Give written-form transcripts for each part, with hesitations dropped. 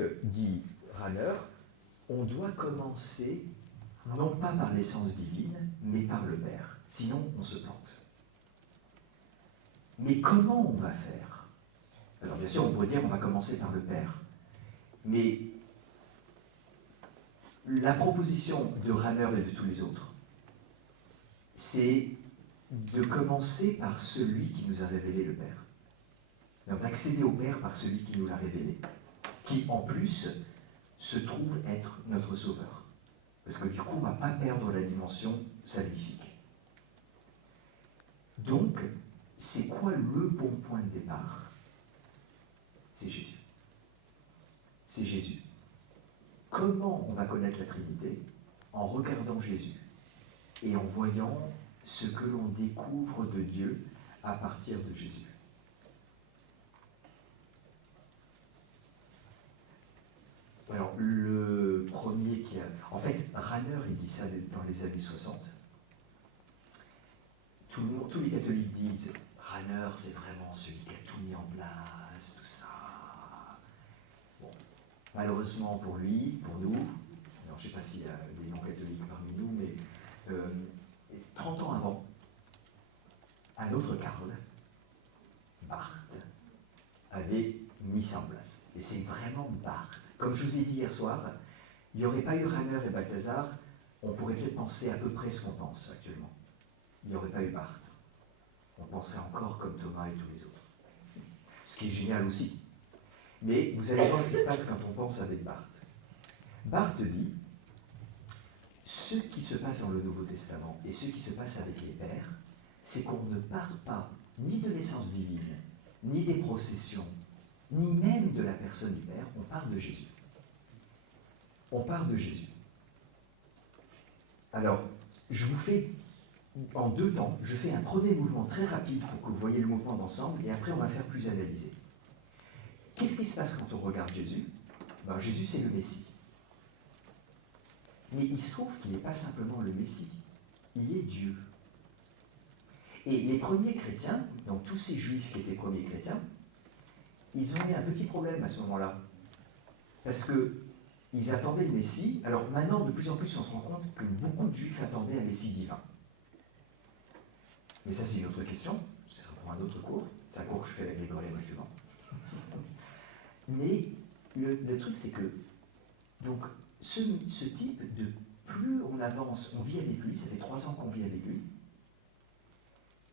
donc, dit Rahner, on doit commencer non pas par l'essence divine, mais par le Père. Sinon, on se plante. Mais comment on va faire? Alors bien sûr, on pourrait dire on va commencer par le Père. Mais la proposition de Rahner et de tous les autres, c'est de commencer par celui qui nous a révélé le Père. Donc d'accéder au Père par celui qui nous l'a révélé, qui en plus se trouve être notre Sauveur. Parce que du coup, on ne va pas perdre la dimension salvifique. Donc, c'est quoi le bon point de départ? C'est Jésus. C'est Jésus. Comment on va connaître la Trinité? En regardant Jésus et en voyant ce que l'on découvre de Dieu à partir de Jésus. Alors, le premier qui a... En fait, Rahner, il dit ça dans les années 60. Tous les catholiques disent Rahner, c'est vraiment celui qui a tout mis en place, tout ça. Bon, malheureusement pour lui, pour nous, alors je ne sais pas s'il y a des non-catholiques parmi nous, mais 30 ans avant, un autre Karl, Barth, avait mis ça en place. Et c'est vraiment Barth. Comme je vous ai dit hier soir, il n'y aurait pas eu Rahner et Balthazar, on pourrait peut-être penser à peu près ce qu'on pense actuellement. Il n'y aurait pas eu Barth. On penserait encore comme Thomas et tous les autres. Ce qui est génial aussi. Mais vous allez voir ce qui se passe quand on pense avec Barth. Barth dit, ce qui se passe dans le Nouveau Testament et ce qui se passe avec les pères, c'est qu'on ne parle pas ni de l'essence divine, ni des processions, ni même de la personne du Père, on parle de Jésus. On parle de Jésus. Alors, je vous fais en 2 temps, je fais un premier mouvement très rapide pour que vous voyez le mouvement d'ensemble, et après on va faire plus analyser. Qu'est-ce qui se passe quand on regarde Jésus? Ben, Jésus, c'est le Messie. Mais il se trouve qu'il n'est pas simplement le Messie, il est Dieu. Et les premiers chrétiens, donc tous ces juifs qui étaient premiers chrétiens, ils ont eu un petit problème à ce moment-là. Parce qu'ils attendaient le Messie. Alors maintenant, de plus en plus, on se rend compte que beaucoup de juifs attendaient un Messie divin. Mais ça, c'est une autre question. Ce sera pour un autre cours. C'est un cours que je fais avec Grégory actuellement. Mais le truc, c'est que donc, ce type de plus on avance, on vit avec lui, ça fait 3 ans qu'on vit avec lui,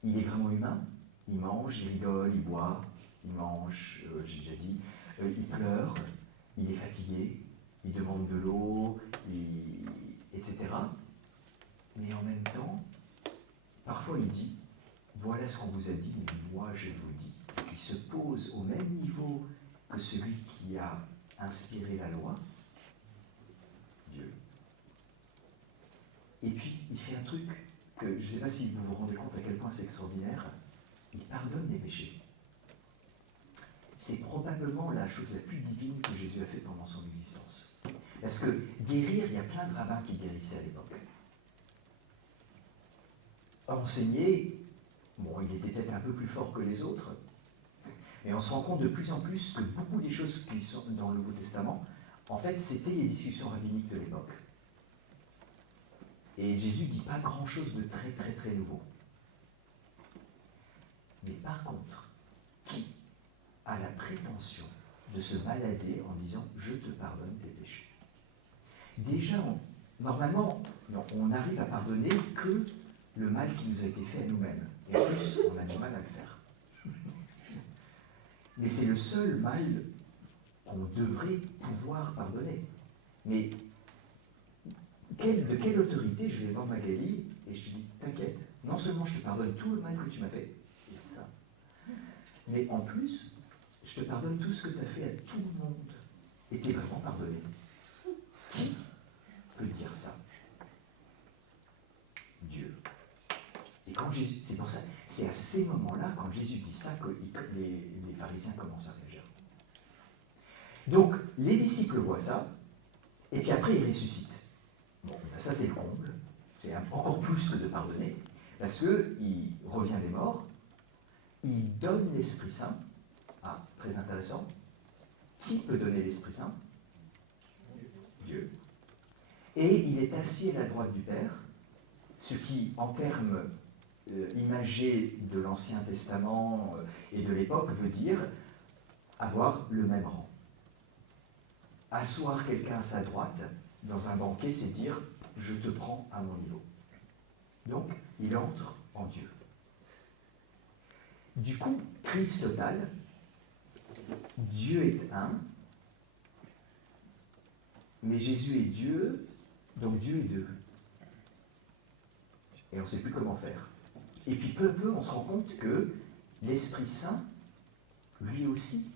il est vraiment humain, il mange, il rigole, il boit, il mange, j'ai déjà dit, il pleure, il est fatigué, il demande de l'eau, etc. Mais en même temps, parfois il dit, voilà ce qu'on vous a dit, mais moi je vous dis, qu'il se pose au même niveau que celui qui a inspiré la loi, Dieu. Et puis, il fait un truc que, je ne sais pas si vous vous rendez compte à quel point c'est extraordinaire, il pardonne les péchés. C'est probablement la chose la plus divine que Jésus a fait pendant son existence. Parce que guérir, il y a plein de rabbins qui guérissaient à l'époque. Enseigner, bon, il était peut-être un peu plus fort que les autres, mais on se rend compte de plus en plus que beaucoup des choses qui sont dans le Nouveau Testament, en fait, c'était les discussions rabbiniques de l'époque. Et Jésus ne dit pas grand-chose de très très très nouveau. Mais par contre, qui a la prétention de se balader en disant « je te pardonne tes péchés ». Déjà, normalement, on arrive à pardonner que le mal qui nous a été fait à nous-mêmes. Et en plus, on a du mal à le faire. Mais c'est le seul mal qu'on devrait pouvoir pardonner. Mais de quelle autorité je vais voir Magali et je te dis, t'inquiète, non seulement je te pardonne tout le mal que tu m'as fait, et ça, mais en plus, je te pardonne tout ce que tu as fait à tout le monde. Et tu es vraiment pardonné. Qui peut dire ça? Dieu. Et quand Jésus, c'est pour ça, c'est à ces moments-là, quand Jésus dit ça, que les pharisiens commencent à réagir. Donc, les disciples voient ça, et puis après, ils ressuscitent. Bon, ben ça c'est le comble, c'est encore plus que de pardonner, parce qu'il revient des morts, il donne l'Esprit Saint. Ah, très intéressant. Qui peut donner l'Esprit Saint? Dieu, et il est assis à la droite du Père, ce qui, en termes imagés de l'Ancien Testament et de l'époque, veut dire avoir le même rang. Asseoir quelqu'un à sa droite dans un banquet, c'est dire « je te prends à mon niveau ». Donc, il entre en Dieu. Du coup, crise totale, Dieu est un, mais Jésus est Dieu, donc Dieu est deux. Et on ne sait plus comment faire. Et puis peu à peu, on se rend compte que l'Esprit Saint, lui aussi,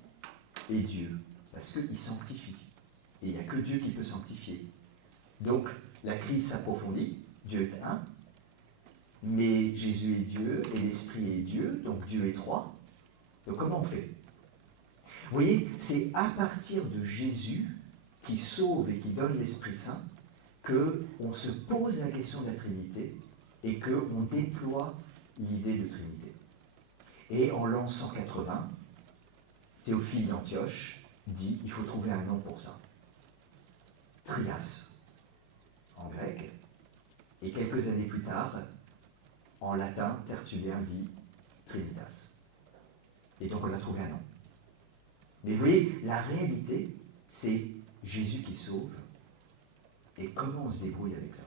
est Dieu, parce qu'il sanctifie. Et il n'y a que Dieu qui peut sanctifier. Donc, la crise s'approfondit, Dieu est un, mais Jésus est Dieu, et l'Esprit est Dieu, donc Dieu est trois. Donc comment on fait? Vous voyez, c'est à partir de Jésus, qui sauve et qui donne l'Esprit Saint, qu'on se pose la question de la Trinité, et qu'on déploie l'idée de Trinité. Et en l'an 180, Théophile d'Antioche dit il faut trouver un nom pour ça. Trias, en grec, et quelques années plus tard, en latin, Tertullien dit Trinitas. Et donc on a trouvé un nom. Mais vous voyez, la réalité, c'est Jésus qui sauve, et comment on se débrouille avec ça?